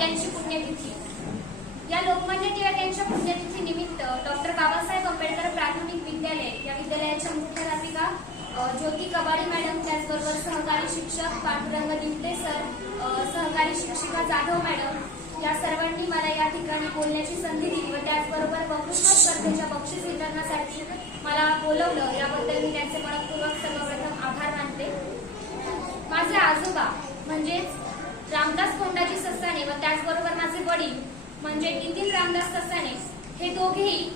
यांची पुण्यतिथी. या लोकमान्य टिळक यांच्या पुण्यतिथी निमित्त डॉक्टर बाबासाहेब आंबेडकर प्राथमिक विद्यालय या विद्यालयाच्या मुख्याध्यापिका ज्योती कबाडी मॅडम, त्याचबरोबर सहकारी शिक्षक पांडुरंग दिमटे सर, सहकारी शिक्षिका जाधव मॅडम या सर्वांनी मला या ठिकाणी बोलण्याची संधी दिली व त्याचबरोबर वक्तृत्व स्पर्धेच्या बक्षीस वितरणासाठी मला बोलवलं, याबद्दल मी त्यांचे मनपूर्वक सर्वप्रथम आभार मानते. माझे आजोबा म्हणजेच रामदास कोंडाजी ससाणे व त्याचबरोबर माझे वडील म्हणजे नितीन रामदास ससाणे हे दोघेही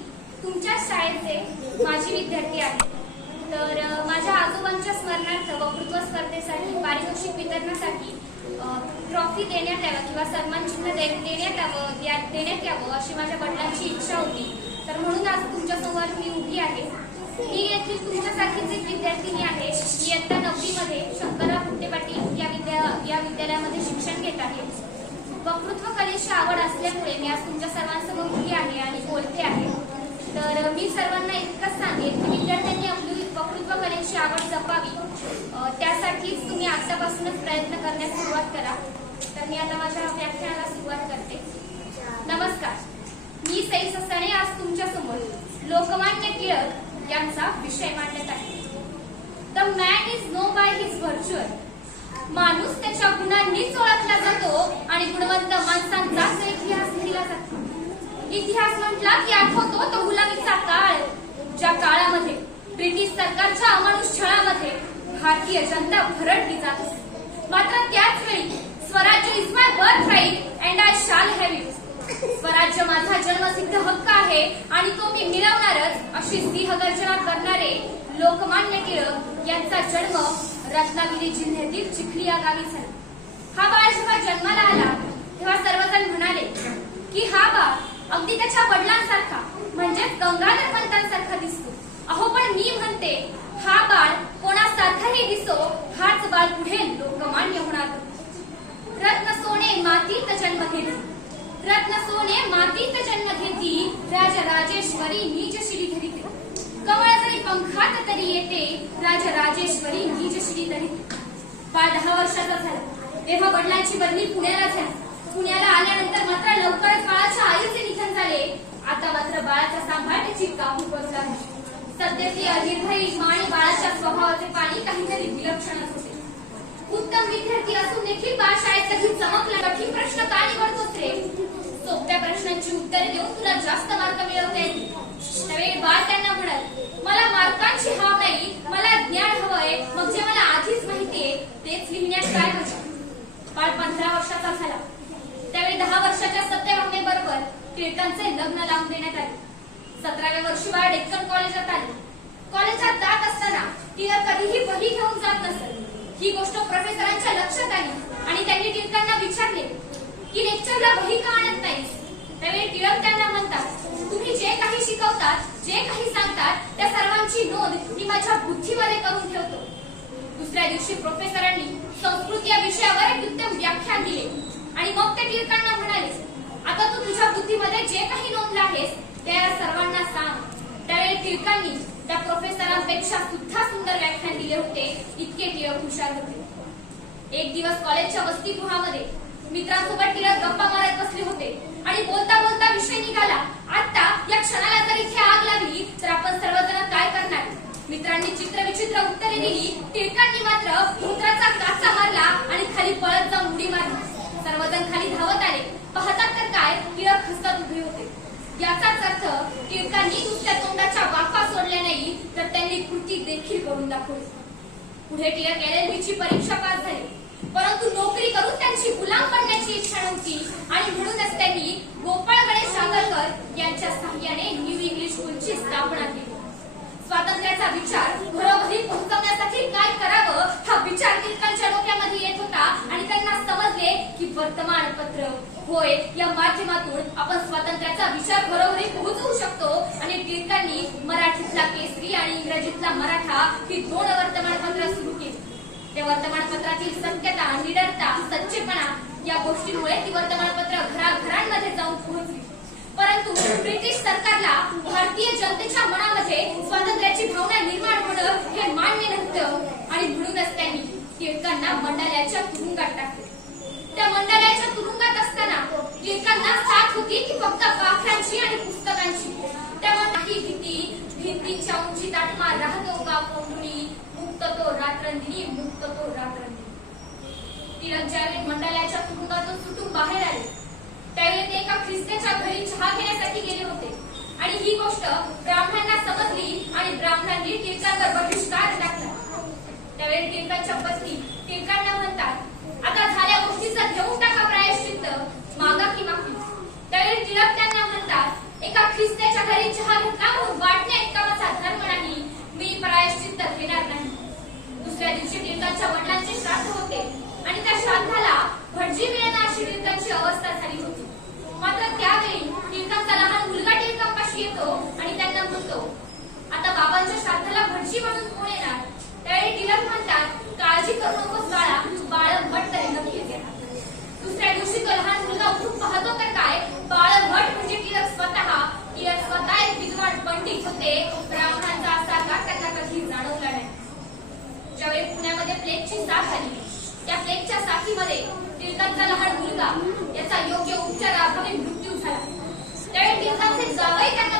तुमच्याच शाळेचे माजी विद्यार्थी आहेत. तर माझ्या आजोबांच्या स्मरणार्थ वक्तृत्व स्पर्धेसाठी पारितोषिक वितरणासाठी ट्रॉफी देण्यात यावं किंवा सन्मान चिन्ह देण्यात यावं अशी माझ्या वडिलांची इच्छा होती. तर म्हणून आज तुमच्यासमोर मी उभी आहे. मी येथील तुमच्यासारखीच एक विद्यार्थिनी आहे. मी इयत्ता 9वी मध्ये शंकरराव कुंटे पाटील या विद्यालयामध्ये शिक्षण घेत आहे. वक्तृत्व कलेची आवड असल्यामुळे मी आज तुमच्या सर्वांसमोर उभी आहे आणि बोलते आहे. तर मी सर्वांना इतकंच सांगेन की विद्यार्थ्यांनी आपली वक्तृत्व कलेची आवड जपावी, त्यासाठीच तुम्ही आतापासूनच प्रयत्न करण्यास सुरुवात करा. तर मी आता माझ्या व्याख्यानाला सुरुवात करते. नमस्कार, मी सई ससाणे आज तुमच्या समोर लोकमान्य टिळक यांचा विषय मांडत आहे. The man is know by his virtual. माणूस त्याच्या गुणांनीच ओळखला जातो आणि गुणवंत माणसांचाच इतिहास लिहिला जातो. इतिहास म्हटला की आठवतो तो गुलामीचा काळ, ज्या काळामध्ये ब्रिटिश सरकारच्या अमानुष छळामध्ये भारतीय जनता भरडली जात असे. मात्र त्याच वेळी Swarajya is my birth right and I shall have it. स्वराज्य माझा जन्मसिद्ध हक्क आहे आणि तो मी मिळवणारच, अशी सिंहगर्जना करणारे लोकमान्य टिळक यांचा जन्म रत्नागिरी जिल्ह्यातील चिखली या गावी झाला. हा बाळ जेव्हा जन्माला आला तेव्हा सर्वजण म्हणाले की हा बाळ अगदी त्याच्या वडिलांसारखा म्हणजेच गंगाधर पंतांसारखा दिसतो. अहो, पण मी म्हणते हा बाळ कोणासारखाही दिसो, हाच बाळ पुढे लोकमान्य होणार. रत्न सोने मातीत जन्म घेती, रत्न सोने मातीत जन्म घेती, राजराजेश्वरी नीज शिरी धरिते. कमळ जरी पंखात तरी येते, राजराजेश्वरी नीज शिरी धरिते. बाळ 10 वर्षाचा झाला तेव्हा वडिलांची बदली पुण्याला झाली. पुण्याला आल्यानंतर मात्र लवकरच बाळाच्या आईचे निधन झाले. आता मात्र बाळाचा सांभाळ त्याची काहून बसला. सध्याची निर्भयी आणि बाळाच्या स्वभावाचे पाणी काहीतरी विलक्षणच होते. उत्तम विद्यार्थी असून देखील बाळ शाळेत कधी चमकला. कठीण प्रश्न का निवडतोस रे? सोप्या प्रश्नांची उत्तरे देऊन तुला जास्त मार्क मिळवता येतील. त्यावेळी बाळ त्यांना म्हणाल, मला मार्कांची हाव नाही, मला ज्ञान हवंय. मग जे मला आधीच माहितीये तेच लिहिण्यात काय हवं. बाळ 15 वर्षाचा झाला त्यावेळी 10 वर्षाच्या सत्यभामेबरोबर टिळकांचे लग्न लावून देण्यात आले. 17व्या वर्षी बाळ डेक्कन कॉलेजात आले. कॉलेजात जात असताना टिळक कधीही वही घेऊन जात नसत. ही गोष्ट प्रोफेसरांच्या लक्षात आली आणि त्यांनी टिळकांना विचारले की लेक्चरला वही का आणत नाहीस? त्यावेळी टिळक त्यांना म्हणतात, तुम्ही जे काही शिकवतात, जे काही सांगतात त्या सर्वांची नोंद मी माझ्या बुद्धीमध्ये करून ठेवतो. दुसऱ्या दिवशी प्रोफेसरांनी संस्कृत या विषयावर एक उत्तम व्याख्यान दिले आणि मग ते टिळकांना म्हणाले, आता तू तुझ्या बुद्धीमध्ये जे काही नोंदलं आहेस त्या सर्वांना सांग. त्यावेळी टिळकांनी त्या प्रोफेसरांपेक्षा सुद्धा सुंदर व्याख्यान दिले होते. इतके टिळक हुशार होते. एक दिवस कॉलेजच्या वसतिगृहामध्ये मित्रांसोबत टिळक गप्पा मारत बसले होते आणि बोलता बोलता विषय निघाला, आता या क्षणाला जर इथे आग लागली तर आपण सर्वजण काय करणार? मित्रांनी चित्रविचित्र उत्तरे दिली. टिळकांनी मात्र मूत्राचा काचा मारला आणि खाली पळत जाऊन उडी मारली. सर्वजण खाली धावत आले. पाहतात तर काय, टिळक हसत उभे होते. याचाच अर्थ टिळकांनी नुसत्या तोंडाच्या वाफा सोडल्या नाही तर त्यांनी कृती देखील करून दाखवली. पुढे टिळक LLB परीक्षा पास झाली, परंतु नोकरी करून त्यांची गुलाम बनण्याची इच्छा नव्हती आणि म्हणूनच त्यांनी गोपाळ गणेश आगरकर यांच्या सहाय्याने न्यू इंग्लिश स्कूलची स्थापना केली. स्वातंत्र्याचा विचार घरोघरी पोहोचवण्यासाठी काय करावं हा विचार टिळकांच्या डोक्यामध्ये येत होता आणि त्यांना समजले की वर्तमानपत्र होय या माध्यमातून आपण स्वातंत्र्याचा विचार घरोघरी पोहोचवू शकतो. आणि टिळकांनी मराठीतला केसरी आणि इंग्रजीतला मराठा ही 2 वर्तमानपत्र सुरू केली. त्या वर्तमानपत्रातील सत्यता, निडरता, सच्चेपणा या गोष्टींमुळे ती वर्तमानपत्र घराघरांमध्ये जाऊन पोहोचली. परंतु ब्रिटिश सरकारला भारतीय जनतेच्या मनामध्ये स्वातंत्र्याची भावना निर्माण होणं हे मान्य नव्हतं आणि म्हणूनच त्यांनी टिळकांना मंडाल्याच्या तुरुंगात टाकले. त्या मंडाल्याच्या तुरुंगात असताना टिळकांना साथ होती ती फक्त पाखरांची आणि पुस्तकांची. तेव्हा नाही भीती, भिंतीच्या उंचीत आत्मा राहतो का कोंडुनी, मुक्त तो रात्रंदिनी, मुक्त तो रात्रंदिनी. टिळक ज्यावेळी मंडाल्याच्या तुरुंगातून सुटून बाहेर आले त्यावेळी ते एका ख्रिस्त्याच्या घरी चहा घेण्यासाठी गेले होते आणि ही गोष्ट ब्राह्मणांना समजली आणि ब्राह्मणांनी टिळकांवर बहिष्कार टाकला. त्यावेळी टिळकांच्या पत्नी टिळकांना म्हणतात, आता झाल्या गोष्टीचा घेऊन टाका प्रायश्चित्त, मागा की माफी. त्यावेळी टिळक त्यांना म्हणतात, एका ख्रिस्त्याच्या घरी चहा घेतला म्हणून वाटण्या इतका माझा धर्म नाही, मी प्रायश्चित्त घेणार नाही. दुसऱ्या दिवशी टिळकांच्या वडिलांचे श्राद्ध होते आणि त्या श्राद्धाला भटजी मिळेना अशी टिळकांची अवस्था झाली होती. मात्र त्यावेळी टिळकांचा लहान मुलगा टिळकांपाशी येतो आणि त्यांना म्हणतो, आता बाबांच्या श्राद्धाला भटजी म्हणून कोण येणार? त्यावेळी टिळक म्हणतात, काळजी करू नकोस बाळा, बाळ भट तरी नक्कीच येणार. दुसऱ्या दिवशी तो लहान मुलगा उठून पाहतो तर काय, बाळ भट म्हणजे टिळक स्वतः एक विद्वान पंडित होते. ब्राह्मणांचा असा का त्यांना कधी जाणवला नाही. ज्यावेळी पुण्यामध्ये प्लेगची साथ आली त्या प्लेगच्या साथीमध्ये टिळकांचा लहान मुलगा याचा योग्य उपचाराअभावी मृत्यू झाला. त्यावेळी टिळकांचे जावई त्यांना